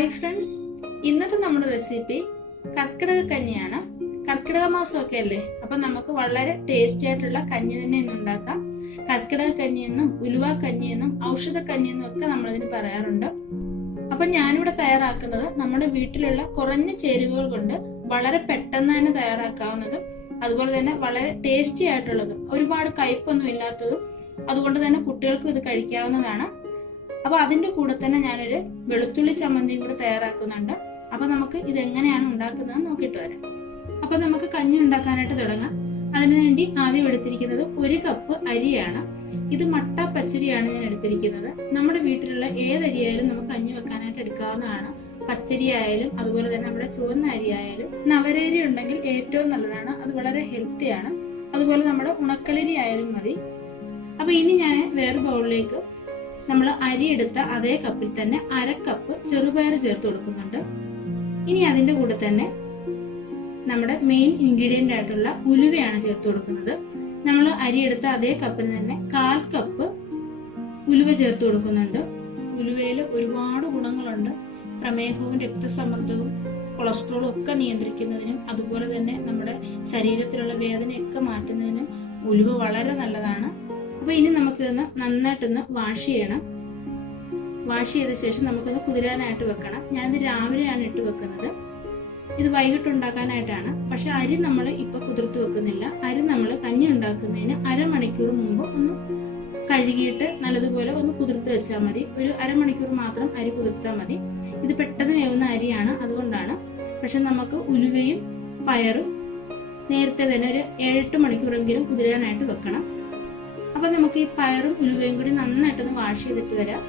Hi friends, ഇന്നത്തെ നമ്മുടെ recipe കർക്കിടക കഞ്ഞിയാണ്. കർക്കിടക മാസമൊക്കെ അല്ലേ, അപ്പൊ നമുക്ക് വളരെ ടേസ്റ്റി ആയിട്ടുള്ള കഞ്ഞി തന്നെ ഇന്ന് ഉണ്ടാക്കാം. കർക്കിടക കഞ്ഞിയെന്നും ഉലുവ കഞ്ഞിയെന്നും ഔഷധ കഞ്ഞിയെന്നും ഒക്കെ നമ്മളതിന് പറയാറുണ്ട്. അപ്പൊ ഞാനിവിടെ തയ്യാറാക്കുന്നത് നമ്മുടെ വീട്ടിലുള്ള കുറഞ്ഞ ചേരുവകൾ കൊണ്ട് വളരെ പെട്ടെന്ന് തന്നെ തയ്യാറാക്കാവുന്നതും അതുപോലെ തന്നെ വളരെ ടേസ്റ്റി ആയിട്ടുള്ളതും ഒരുപാട് കയ്പൊന്നും ഇല്ലാത്തതും അതുകൊണ്ട് തന്നെ കുട്ടികൾക്കും ഇത് കഴിക്കാവുന്നതാണ്. അപ്പൊ അതിന്റെ കൂടെ തന്നെ ഞാനൊരു വെളുത്തുള്ളി ചമ്മന്തിയും കൂടെ തയ്യാറാക്കുന്നുണ്ട്. അപ്പൊ നമുക്ക് ഇത് എങ്ങനെയാണ് ഉണ്ടാക്കുന്നത് നോക്കിയിട്ട് വരാം. അപ്പൊ നമുക്ക് കഞ്ഞി ഉണ്ടാക്കാനായിട്ട് തുടങ്ങാം. അതിനുവേണ്ടി ആദ്യം എടുത്തിരിക്കുന്നത് 1 കപ്പ് അരിയാണ്. ഇത് മട്ട പച്ചരിയാണ് ഞാൻ എടുത്തിരിക്കുന്നത്. നമ്മുടെ വീട്ടിലുള്ള ഏത് അരിയായാലും നമുക്ക് കഞ്ഞി വെക്കാനായിട്ട് എടുക്കാവുന്നതാണ്. പച്ചരി ആയാലും അതുപോലെ തന്നെ നമ്മുടെ ചുവന്ന അരി ആയാലും നവരരി ഉണ്ടെങ്കിൽ ഏറ്റവും നല്ലതാണ്. അത് വളരെ ഹെൽത്തിയാണ്. അതുപോലെ നമ്മുടെ ഉണക്കലരി ആയാലും മതി. അപ്പൊ ഇനി ഞാൻ വേറെ ബൗളിലേക്ക് നമ്മൾ അരി എടുത്ത അതേ കപ്പിൽ തന്നെ 1/2 കപ്പ് ചെറുപയർ ചേർത്ത് കൊടുക്കുന്നുണ്ട്. ഇനി അതിന്റെ കൂടെ തന്നെ നമ്മുടെ മെയിൻ ഇൻഗ്രീഡിയന്റ് ആയിട്ടുള്ള ഉലുവയാണ് ചേർത്ത് കൊടുക്കുന്നത്. നമ്മൾ അരി എടുത്ത അതേ കപ്പിൽ തന്നെ 1/4 കപ്പ് ഉലുവ ചേർത്ത് കൊടുക്കുന്നുണ്ട്. ഉലുവയിൽ ഒരുപാട് ഗുണങ്ങളുണ്ട്. പ്രമേഹവും രക്തസമ്മർദ്ദവും കൊളസ്ട്രോളും ഒക്കെ നിയന്ത്രിക്കുന്നതിനും അതുപോലെ തന്നെ നമ്മുടെ ശരീരത്തിലുള്ള വേദനയൊക്കെ മാറ്റുന്നതിനും ഉലുവ വളരെ നല്ലതാണ്. അപ്പൊ ഇനി നമുക്കിതൊന്ന് നന്നായിട്ടൊന്ന് വാഷ് ചെയ്യണം. വാഷ് ചെയ്ത ശേഷം നമുക്കൊന്ന് കുതിരാനായിട്ട് വെക്കണം. ഞാനിത് രാവിലെയാണ് ഇട്ട് വെക്കുന്നത്. ഇത് വൈകിട്ട് ഉണ്ടാക്കാനായിട്ടാണ്. പക്ഷെ അരി നമ്മൾ ഇപ്പൊ കുതിർത്ത് വെക്കുന്നില്ല. അരി നമ്മൾ കഞ്ഞി ഉണ്ടാക്കുന്നതിന് 1/2 മണിക്കൂർ മുമ്പ് ഒന്ന് കഴുകിയിട്ട് നല്ലതുപോലെ ഒന്ന് കുതിർത്ത് വെച്ചാൽ മതി. ഒരു 1/2 മണിക്കൂർ മാത്രം അരി കുതിർത്താൽ മതി. ഇത് പെട്ടെന്ന് വേവുന്ന അരിയാണ്, അതുകൊണ്ടാണ്. പക്ഷെ നമുക്ക് ഉലുവയും പയറും നേരത്തെ തന്നെ ഒരു 7-8 മണിക്കൂറെങ്കിലും കുതിരാനായിട്ട് വെക്കണം. അപ്പൊ നമുക്ക് ഈ പയറും ഉലുവയും കൂടി നന്നായിട്ടൊന്ന് വാഷ് ചെയ്തിട്ട് വരാം.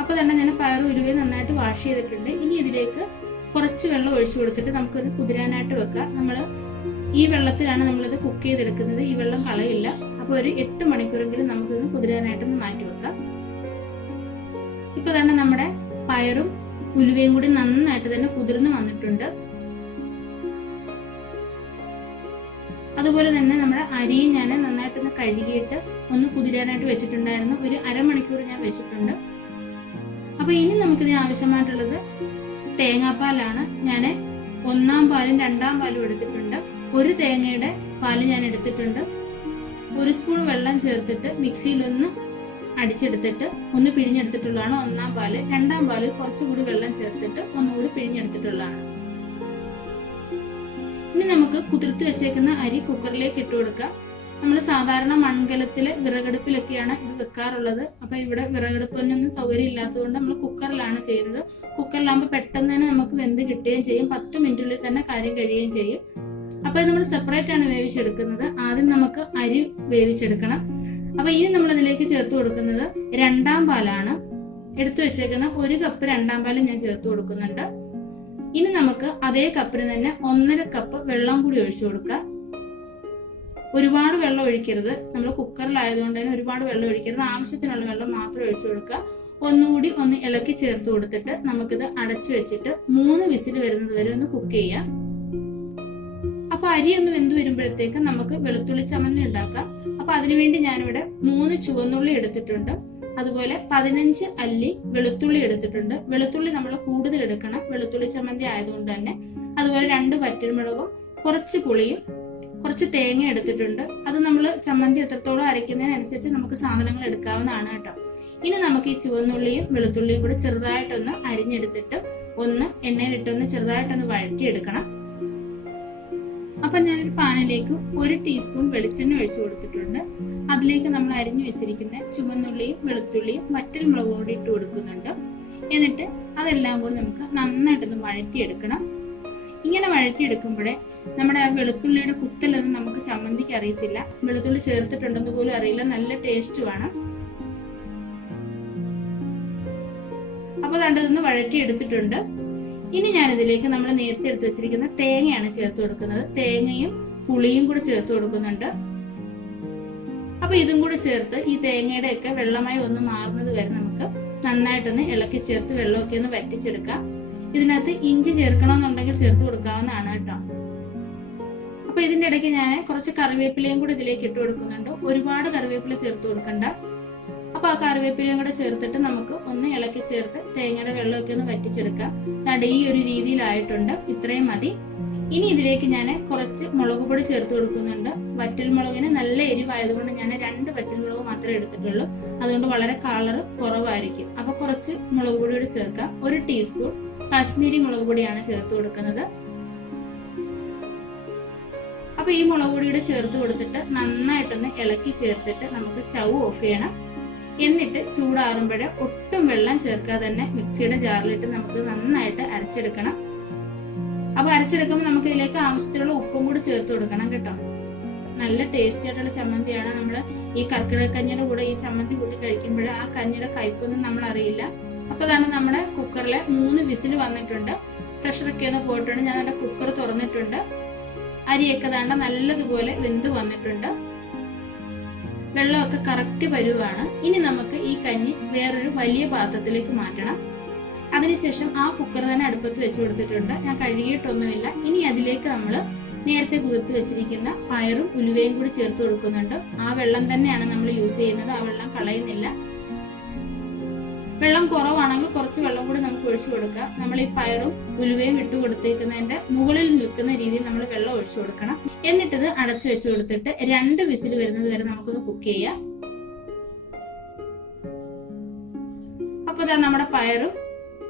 അപ്പൊ തന്നെ ഞാൻ പയറും ഉലുവയും നന്നായിട്ട് വാഷ് ചെയ്തിട്ടുണ്ട്. ഇനി ഇതിലേക്ക് കുറച്ച് വെള്ളം ഒഴിച്ചു കൊടുത്തിട്ട് നമുക്കൊന്ന് കുതിരാനായിട്ട് വെക്കാം. ഈ വെള്ളത്തിലാണ് നമ്മളിത് കുക്ക് ചെയ്തെടുക്കുന്നത്. ഈ വെള്ളം കളയില്ല. അപ്പൊ ഒരു 8 മണിക്കൂറെങ്കിലും നമുക്കിത് കുതിരാനായിട്ടൊന്ന് മാറ്റി വെക്കാം. ഇപ്പൊ തന്നെ നമ്മുടെ പയറും ഉലുവയും കൂടി നന്നായിട്ട് തന്നെ കുതിർന്ന് വന്നിട്ടുണ്ട്. അതുപോലെ തന്നെ നമ്മുടെ അരിയും ഞാൻ നന്നായിട്ടൊന്ന് കഴുകിയിട്ട് ഒന്ന് കുതിരാനായിട്ട് വെച്ചിട്ടുണ്ടായിരുന്നു. ഒരു 1/2 മണിക്കൂർ ഞാൻ വെച്ചിട്ടുണ്ട്. അപ്പൊ ഇനി നമുക്കിതിന് ആവശ്യമായിട്ടുള്ളത് തേങ്ങാപ്പാലാണ്. ഞാൻ 1-ാം പാലും 2-ാം പാലും എടുത്തിട്ടുണ്ട്. ഒരു തേങ്ങയുടെ പാല് ഞാൻ എടുത്തിട്ടുണ്ട്. 1 സ്പൂൺ വെള്ളം ചേർത്തിട്ട് മിക്സിയിലൊന്ന് അടിച്ചെടുത്തിട്ട് ഒന്ന് പിഴിഞ്ഞെടുത്തിട്ടുള്ളതാണ് 1-ാം പാല്. 2-ാം പാലിൽ കുറച്ചുകൂടി വെള്ളം ചേർത്തിട്ട് ഒന്നുകൂടി പിഴിഞ്ഞെടുത്തിട്ടുള്ളതാണ്. ഇനി നമുക്ക് കുതിർത്ത് വെച്ചേക്കുന്ന അരി കുക്കറിലേക്ക് ഇട്ട് കൊടുക്കാം. നമ്മൾ സാധാരണ മൺകലത്തില് വിറകടുപ്പിലൊക്കെയാണ് ഇത് വെക്കാറുള്ളത്. അപ്പൊ ഇവിടെ വിറകടുപ്പിനൊന്നും സൗകര്യം ഇല്ലാത്തതുകൊണ്ട് നമ്മൾ കുക്കറിലാണ് ചെയ്യുന്നത്. കുക്കറിലാകുമ്പോൾ പെട്ടെന്ന് തന്നെ നമുക്ക് വെന്ത് കിട്ടുകയും ചെയ്യും. 10 മിനിറ്റിനുള്ളിൽ തന്നെ കാര്യം കഴിയുകയും ചെയ്യും. അപ്പൊ ഇത് നമ്മൾ സെപ്പറേറ്റ് ആണ് വേവിച്ചെടുക്കുന്നത്. ആദ്യം നമുക്ക് അരി വേവിച്ചെടുക്കണം. അപ്പൊ ഇനി നമ്മൾ അതിലേക്ക് ചേർത്ത് കൊടുക്കുന്നത് 2-ാം പാലാണ്. എടുത്തു വെച്ചേക്കുന്ന 1 കപ്പ് 2-ാം പാലും ഞാൻ ചേർത്ത് കൊടുക്കുന്നുണ്ട്. ഇനി നമുക്ക് അതേ കപ്പിന് തന്നെ 1/2 കപ്പ് വെള്ളം കൂടി ഒഴിച്ചു കൊടുക്കാം. ഒരുപാട് വെള്ളം ഒഴിക്കരുത്. നമ്മൾ കുക്കറിലായതുകൊണ്ട് തന്നെ ഒരുപാട് വെള്ളം ഒഴിക്കരുത്. ആവശ്യത്തിനുള്ള വെള്ളം മാത്രം ഒഴിച്ചു കൊടുക്കുക. ഒന്നുകൂടി ഒന്ന് ഇളക്കി ചേർത്ത് കൊടുത്തിട്ട് നമുക്കിത് അടച്ചു വെച്ചിട്ട് 3 വിസിൽ വരുന്നത് വരെ ഒന്ന് കുക്ക് ചെയ്യാം. അപ്പൊ അരി ഒന്ന് വെന്ത് വരുമ്പോഴത്തേക്ക് നമുക്ക് വെളുത്തുള്ളി ചമ്മന്തി ഉണ്ടാക്കാം. അപ്പൊ അതിനുവേണ്ടി ഞാനിവിടെ 3 ചുവന്നുള്ളി എടുത്തിട്ടുണ്ട്. അതുപോലെ 15 അല്ലി വെളുത്തുള്ളി എടുത്തിട്ടുണ്ട്. വെളുത്തുള്ളി നമ്മൾ കൂടുതൽ എടുക്കണം, വെളുത്തുള്ളി ചമ്മന്തി ആയതുകൊണ്ട് തന്നെ. അതുപോലെ 2 വറ്റൽമുളകും കുറച്ച് പുളിയും കുറച്ച് തേങ്ങ എടുത്തിട്ടുണ്ട്. അത് നമ്മൾ ചമ്മന്തി എത്രത്തോളം അരയ്ക്കുന്നതിനനുസരിച്ച് നമുക്ക് സാധനങ്ങൾ എടുക്കാവുന്നതാണ് കേട്ടോ. ഇനി നമുക്ക് ഈ ചുവന്നുള്ളിയും വെളുത്തുള്ളിയും കൂടി ചെറുതായിട്ടൊന്ന് അരിഞ്ഞെടുത്തിട്ട് ഒന്ന് എണ്ണയിലിട്ടൊന്ന് ചെറുതായിട്ടൊന്ന് വഴറ്റിയെടുക്കണം. അപ്പൊ ഞാനൊരു പാനിലേക്ക് 1 ടീസ്പൂൺ വെളിച്ചെണ്ണ ഒഴിച്ചു കൊടുത്തിട്ടുണ്ട്. അതിലേക്ക് നമ്മൾ അരിഞ്ഞു വെച്ചിരിക്കുന്ന ചുവന്നുള്ളിയും വെളുത്തുള്ളിയും വറ്റൽമുളകും കൂടി ഇട്ട് കൊടുക്കുന്നുണ്ട്. എന്നിട്ട് അതെല്ലാം കൂടി നമുക്ക് നന്നായിട്ടൊന്ന് വഴറ്റിയെടുക്കണം. ഇങ്ങനെ വഴറ്റിയെടുക്കുമ്പോഴേ നമ്മുടെ ആ വെളുത്തുള്ളിയുടെ കുത്തലൊന്നും നമുക്ക് ചമ്മന്തിക്ക് അറിയത്തില്ല. വെളുത്തുള്ളി ചേർത്തിട്ടുണ്ടെന്ന് പോലും അറിയില്ല. നല്ല ടേസ്റ്റുമാണ്. അപ്പൊ ദണ്ടതൊന്ന് വഴറ്റിയെടുത്തിട്ടുണ്ട്. ഇനി ഞാനിതിലേക്ക് നമ്മൾ നേരത്തെ എടുത്ത് വെച്ചിരിക്കുന്ന തേങ്ങയാണ് ചേർത്ത് കൊടുക്കുന്നത്. തേങ്ങയും പുളിയും കൂടി ചേർത്ത് കൊടുക്കുന്നുണ്ട്. അപ്പൊ ഇതും കൂടി ചേർത്ത് ഈ തേങ്ങയുടെ ഒക്കെ വെള്ളമായി ഒന്ന് മാറുന്നത് വരെ നമുക്ക് നന്നായിട്ടൊന്ന് ഇളക്കി ചേർത്ത് വെള്ളമൊക്കെ ഒന്ന് വറ്റിച്ചെടുക്കാം. ഇതിനകത്ത് ഇഞ്ചി ചേർക്കണമെന്നുണ്ടെങ്കിൽ ചേർത്ത് കൊടുക്കാവുന്നതാണ് കേട്ടോ. അപ്പൊ ഇതിന്റെ ഇടയ്ക്ക് ഞാൻ കുറച്ച് കറിവേപ്പിലയും കൂടി ഇതിലേക്ക് ഇട്ട് കൊടുക്കുന്നുണ്ട്. ഒരുപാട് കറിവേപ്പില ചേർത്ത് കൊടുക്കണ്ട. അപ്പൊ ആ കറിവേപ്പിലയും കൂടെ ചേർത്തിട്ട് നമുക്ക് ഒന്ന് ഇളക്കി ചേർത്ത് തേങ്ങയുടെ വെള്ളമൊക്കെ ഒന്ന് വറ്റിച്ചെടുക്കാം. അതുകൊണ്ട് ഈ ഒരു രീതിയിലായിട്ടുണ്ട്. ഇത്രയും മതി. ഇനി ഇതിലേക്ക് ഞാൻ കുറച്ച് മുളക് പൊടി ചേർത്ത് കൊടുക്കുന്നുണ്ട്. വറ്റൽമുളകിന് നല്ല എരിവായതുകൊണ്ട് ഞാൻ 2 വറ്റൽമുളക് മാത്രമേ എടുത്തിട്ടുള്ളൂ. അതുകൊണ്ട് വളരെ കളർ കുറവായിരിക്കും. അപ്പൊ കുറച്ച് മുളക് പൊടിയോട് ചേർക്കാം. 1 ടീസ്പൂൺ കാശ്മീരി മുളക് പൊടിയാണ് ചേർത്ത് കൊടുക്കുന്നത്. അപ്പൊ ഈ മുളക് പൊടിയോട് ചേർത്ത് കൊടുത്തിട്ട് നന്നായിട്ടൊന്ന് ഇളക്കി ചേർത്തിട്ട് നമുക്ക് സ്റ്റൗ ഓഫ് ചെയ്യണം. എന്നിട്ട് ചൂടാറുമ്പോഴേ ഒട്ടും വെള്ളം ചേർക്കാതെ തന്നെ മിക്സിയുടെ ജാറിലിട്ട് നമുക്ക് നന്നായിട്ട് അരച്ചെടുക്കണം. അപ്പൊ അരച്ചെടുക്കുമ്പോൾ നമുക്ക് ഇതിലേക്ക് ആവശ്യത്തിനുള്ള ഉപ്പും കൂടി ചേർത്ത് കൊടുക്കണം കേട്ടോ. നല്ല ടേസ്റ്റി ആയിട്ടുള്ള ചമ്മന്തിയാണ്. നമ്മള് ഈ കർക്കിടക കഞ്ഞിയുടെ കൂടെ ഈ ചമ്മന്തി കൂട്ടി കഴിക്കുമ്പോൾ ആ കഞ്ഞിയുടെ കയ്പൊന്നും നമ്മൾ അറിയില്ല. അപ്പൊ അതാണ് നമ്മുടെ കുക്കറിലെ 3 വിസിൽ വന്നിട്ടുണ്ട്. പ്രഷറൊക്കെ ഒന്ന് പോയിട്ടുണ്ട്. ഞാൻ നല്ല കുക്കർ തുറന്നിട്ടുണ്ട്. അരിയൊക്കെ ദാണ്ട നല്ലതുപോലെ വെന്ത് വന്നിട്ടുണ്ട്. വെള്ളമൊക്കെ കറക്റ്റ് പരുവാണ്. ഇനി നമുക്ക് ഈ കഞ്ഞി വേറൊരു വലിയ പാത്രത്തിലേക്ക് മാറ്റണം. അതിനുശേഷം ആ കുക്കർ തന്നെ അടുപ്പത്ത് വെച്ച് കൊടുത്തിട്ടുണ്ട്. ഞാൻ കഴുകിയിട്ടൊന്നുമില്ല. ഇനി അതിലേക്ക് നമ്മൾ നേരത്തെ കുതിർത്ത് വെച്ചിരിക്കുന്ന പയറും ഉലുവയും കൂടി ചേർത്ത് കൊടുക്കുന്നുണ്ട്. ആ വെള്ളം തന്നെയാണ് നമ്മൾ യൂസ് ചെയ്യുന്നത്. ആ വെള്ളം കളയുന്നില്ല. വെള്ളം കുറവാണെങ്കിൽ കുറച്ച് വെള്ളം കൂടി നമുക്ക് ഒഴിച്ചു കൊടുക്കാം. നമ്മൾ ഈ പയറും ഉലുവയും ഇട്ട് കൊടുത്തേക്കുന്നതിന്റെ മുകളിൽ നിൽക്കുന്ന രീതിയിൽ നമ്മൾ വെള്ളം ഒഴിച്ചു കൊടുക്കണം. എന്നിട്ടിത് അടച്ചു വെച്ച് കൊടുത്തിട്ട് 2 വിസിൽ വരുന്നത് വരെ നമുക്കൊന്ന് കുക്ക് ചെയ്യാം. അപ്പൊ ഇതാ നമ്മുടെ പയറും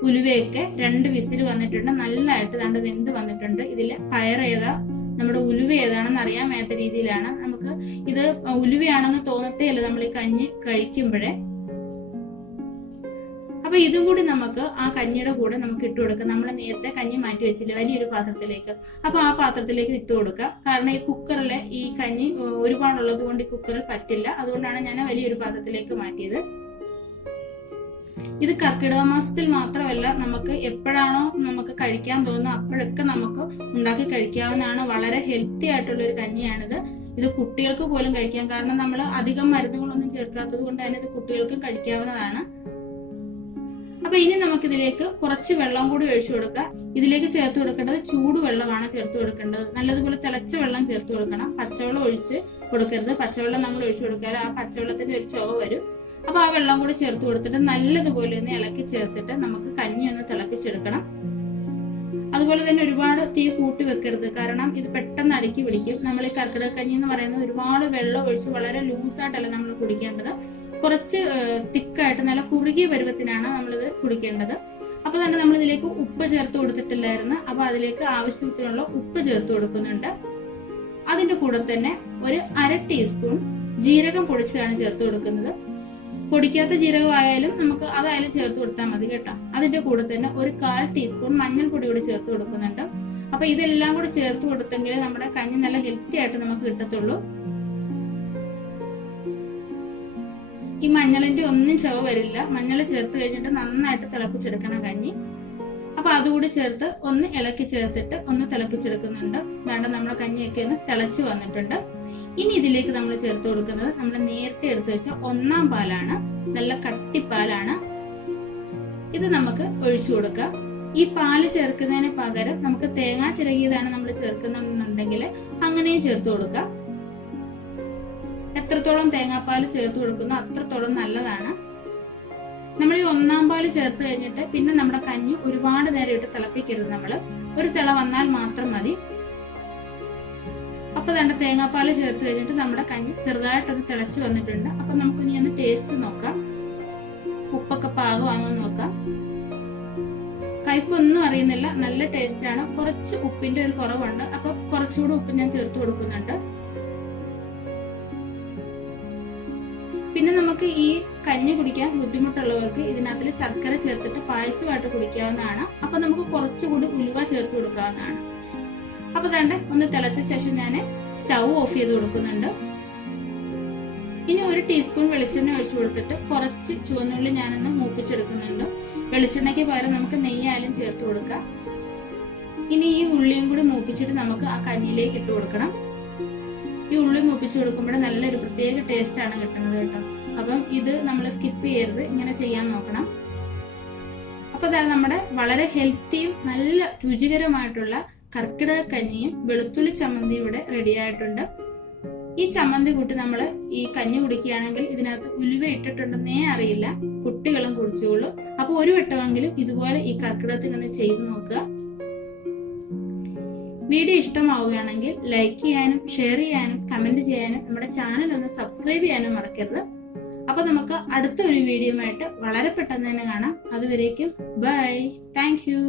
ഉലുവയൊക്കെ 2 വിസിൽ വന്നിട്ടുണ്ട്. നല്ലതായിട്ട് ദാണ്ട് വെന്ത് വന്നിട്ടുണ്ട്. ഇതില് പയർ ഏതാ നമ്മുടെ ഉലുവ ഏതാണെന്ന് അറിയാൻ മേത്ത രീതിയിലാണ്. നമുക്ക് ഇത് ഉലുവയാണെന്ന് തോന്നത്തേ അല്ല നമ്മൾ ഈ കഞ്ഞി കഴിക്കുമ്പോഴേ. അപ്പൊ ഇതും കൂടി നമുക്ക് ആ കഞ്ഞിയുടെ കൂടെ നമുക്ക് ഇട്ട് കൊടുക്കാം. നമ്മൾ നേരത്തെ കഞ്ഞി മാറ്റി വെച്ചില്ല വലിയൊരു പാത്രത്തിലേക്ക്. അപ്പൊ ആ പാത്രത്തിലേക്ക് ഇട്ട് കൊടുക്കാം. കാരണം ഈ കുക്കറിലെ ഈ കഞ്ഞി ഒരുപാടുള്ളത് കൊണ്ട് ഈ കുക്കറിൽ പറ്റില്ല. അതുകൊണ്ടാണ് ഞാൻ വലിയൊരു പാത്രത്തിലേക്ക് മാറ്റിയത്. ഇത് കർക്കിടക മാസത്തിൽ മാത്രമല്ല, നമുക്ക് എപ്പോഴാണോ നമുക്ക് കഴിക്കാൻ തോന്നുന്നത് അപ്പോഴൊക്കെ നമുക്ക് ഉണ്ടാക്കി കഴിക്കാവുന്നതാണ്. വളരെ ഹെൽത്തി ആയിട്ടുള്ള ഒരു കഞ്ഞിയാണിത്. ഇത് കുട്ടികൾക്ക് പോലും കഴിക്കാം. കാരണം നമ്മൾ അധികം മരുന്നുകളൊന്നും ചേർക്കാത്തത് കൊണ്ട് തന്നെ ഇത് കുട്ടികൾക്ക് കഴിക്കാവുന്നതാണ്. അപ്പൊ ഇനി നമുക്ക് ഇതിലേക്ക് കുറച്ച് വെള്ളം കൂടി ഒഴിച്ചു കൊടുക്കാം. ഇതിലേക്ക് ചേർത്ത് കൊടുക്കേണ്ടത് ചൂടുവെള്ളമാണ് ചേർത്ത് കൊടുക്കേണ്ടത്. നല്ലതുപോലെ തിളച്ച വെള്ളം ചേർത്ത് കൊടുക്കണം. പച്ചവെള്ളം ഒഴിച്ച് കൊടുക്കരുത്. പച്ചവെള്ളം നമ്മൾ ഒഴിച്ചു കൊടുക്കാറ് ആ പച്ചവെള്ളത്തിന്റെ ഒരു ചുവ വരും. അപ്പൊ ആ വെള്ളം കൂടി ചേർത്ത് കൊടുത്തിട്ട് നല്ലതുപോലെ ഒന്ന് ഇളക്കി ചേർത്തിട്ട് നമുക്ക് കഞ്ഞി ഒന്ന് തിളപ്പിച്ചെടുക്കണം. അതുപോലെ തന്നെ ഒരുപാട് തീ കൂട്ടി വെക്കരുത്. കാരണം ഇത് പെട്ടെന്ന് അടുക്കി പിടിക്കും. നമ്മൾ ഈ കർക്കിടക കഞ്ഞി എന്ന് പറയുന്നത് ഒരുപാട് വെള്ളം ഒഴിച്ച് വളരെ ലൂസായിട്ടല്ല നമ്മൾ കുടിക്കേണ്ടത്. കുറച്ച് തിക്കായിട്ട് നല്ല കുറുകിയ പരുവത്തിനാണ് നമ്മളിത് കുടിക്കേണ്ടത്. അപ്പൊ തന്നെ നമ്മൾ ഇതിലേക്ക് ഉപ്പ് ചേർത്ത് കൊടുത്തിട്ടില്ലായിരുന്നു. അപ്പൊ അതിലേക്ക് ആവശ്യത്തിനുള്ള ഉപ്പ് ചേർത്ത് കൊടുക്കുന്നുണ്ട്. അതിന്റെ കൂടെ തന്നെ ഒരു 1/2 ടീസ്പൂൺ ജീരകം പൊടിച്ചതാണ് ചേർത്ത് കൊടുക്കുന്നത്. പൊടിക്കാത്ത ജീരകമായാലും നമുക്ക് അതായാലും ചേർത്ത് കൊടുത്താൽ മതി കേട്ടോ. അതിന്റെ കൂടെ തന്നെ ഒരു 1/4 ടീസ്പൂൺ മഞ്ഞൾപ്പൊടി കൂടി ചേർത്ത് കൊടുക്കുന്നുണ്ട്. അപ്പൊ ഇതെല്ലാം കൂടി ചേർത്ത് കൊടുത്തെങ്കിൽ നമ്മുടെ കഞ്ഞി നല്ല ഹെൽത്തി ആയിട്ട് നമുക്ക് കിട്ടത്തുള്ളൂ. ഈ മഞ്ഞളിന്റെ ഒന്നും ചുവ വരില്ല. മഞ്ഞൾ ചേർത്ത് കഴിഞ്ഞിട്ട് നന്നായിട്ട് തിളപ്പിച്ചെടുക്കണം കഞ്ഞി. അപ്പൊ അതുകൂടി ചേർത്ത് ഒന്ന് ഇളക്കി ചേർത്തിട്ട് ഒന്ന് തിളപ്പിച്ചെടുക്കുന്നുണ്ട്. വേണ്ട നമ്മുടെ കഞ്ഞിയൊക്കെ ഒന്ന് തിളച്ചു വന്നിട്ടുണ്ട്. ഇനി ഇതിലേക്ക് നമ്മൾ ചേർത്ത് കൊടുക്കുന്നത് നമ്മൾ നേരത്തെ എടുത്തു വെച്ച 1-ാം പാലാണ്. നല്ല കട്ടിപ്പാലാണ്. ഇത് നമുക്ക് ഒഴിച്ചു കൊടുക്കാം. ഈ പാല് ചേർക്കുന്നതിന് പകരം നമുക്ക് തേങ്ങ ചിരകിയതാണ് നമ്മൾ ചേർക്കുന്നുണ്ടെങ്കിൽ അങ്ങനെയും ചേർത്ത് കൊടുക്കാം. എത്രത്തോളം തേങ്ങാപ്പാൽ ചേർത്ത് കൊടുക്കുന്നോ അത്രത്തോളം നല്ലതാണ്. നമ്മൾ ഈ 1-ാം പാല് ചേർത്ത് കഴിഞ്ഞിട്ട് പിന്നെ നമ്മുടെ കഞ്ഞി ഒരുപാട് നേരം ഇട്ട് തിളപ്പിക്കരുത്. നമ്മൾ ഒരു തിള വന്നാൽ മാത്രം മതി. അപ്പൊ രണ്ട് തേങ്ങാപ്പാല് ചേർത്ത് കഴിഞ്ഞിട്ട് നമ്മുടെ കഞ്ഞി ചെറുതായിട്ടൊന്ന് തിളച്ച് വന്നിട്ടുണ്ട്. അപ്പൊ നമുക്ക് ഇനി ഒന്ന് ടേസ്റ്റ് നോക്കാം. ഉപ്പൊക്കെ പാകമാണോ നോക്കാം. കയ്പൊന്നും അറിയുന്നില്ല. നല്ല ടേസ്റ്റ് ആണ്. കുറച്ച് ഉപ്പിന്റെ ഒരു കുറവുണ്ട്. അപ്പൊ കുറച്ചുകൂടി ഉപ്പ് ഞാൻ ചേർത്ത് കൊടുക്കുന്നുണ്ട്. പിന്നെ നമുക്ക് ഈ കഞ്ഞി കുടിക്കാൻ ബുദ്ധിമുട്ടുള്ളവർക്ക് ഇതിനകത്ത് ശർക്കര ചേർത്തിട്ട് പായസമായിട്ട് കുടിക്കാവുന്നതാണ്. അപ്പൊ നമുക്ക് കുറച്ചുകൂടി ഉലുവ ചേർത്ത് കൊടുക്കാവുന്നതാണ്. അപ്പൊ ദാണ്ടെ ഒന്ന് തിളച്ച ശേഷം ഞാൻ സ്റ്റൗ ഓഫ് ചെയ്ത് കൊടുക്കുന്നുണ്ട്. ഇനി 1 ടീസ്പൂൺ വെളിച്ചെണ്ണ ഒഴിച്ചു കൊടുത്തിട്ട് കുറച്ച് ചുവന്നുള്ളി ഞാനൊന്ന് മൂപ്പിച്ചെടുക്കുന്നുണ്ട്. വെളിച്ചെണ്ണയ്ക്ക് പകരം നമുക്ക് നെയ്യായാലും ചേർത്ത് കൊടുക്കാം. ഇനി ഈ ഉള്ളിയും കൂടി മൂപ്പിച്ചിട്ട് നമുക്ക് ആ കഞ്ഞിയിലേക്ക് ഇട്ട് കൊടുക്കണം. ഈ ഉള്ളി മൂപ്പിച്ചു കൊടുക്കുമ്പോൾ നല്ലൊരു പ്രത്യേക ടേസ്റ്റ് ആണ് കിട്ടുന്നത് കേട്ടോ. അപ്പം ഇത് നമ്മൾ സ്കിപ്പ് ചെയ്യരുത്, ഇങ്ങനെ ചെയ്യാൻ നോക്കണം. അപ്പൊ അതാണ് നമ്മുടെ വളരെ ഹെൽത്തിയും നല്ല രുചികരമായിട്ടുള്ള കർക്കിടക കഞ്ഞിയും വെളുത്തുള്ളി ചമ്മന്തിയും ഇവിടെ റെഡി ആയിട്ടുണ്ട്. ഈ ചമ്മന്തി കൂട്ടി നമ്മൾ ഈ കഞ്ഞി കുടിക്കുകയാണെങ്കിൽ ഇതിനകത്ത് ഉലുവ ഇട്ടിട്ടുണ്ടെന്നേ അറിയില്ല, കുട്ടികളും കുടിച്ചോളൂ. അപ്പൊ ഒരു വട്ടമെങ്കിലും ഇതുപോലെ ഈ കർക്കിടകത്തിൽ ഒന്ന് ചെയ്തു നോക്കുക. വീഡിയോ ഇഷ്ടമാവുകയാണെങ്കിൽ ലൈക്ക് ചെയ്യാനും ഷെയർ ചെയ്യാനും കമന്റ് ചെയ്യാനും നമ്മുടെ ചാനൽ ഒന്ന് സബ്സ്ക്രൈബ് ചെയ്യാനും മറക്കരുത്. അപ്പൊ നമുക്ക് അടുത്ത ഒരു വീഡിയോ ആയിട്ട് വളരെ പെട്ടെന്ന് തന്നെ കാണാം. അതുവരേക്കും ബൈ, താങ്ക് യു.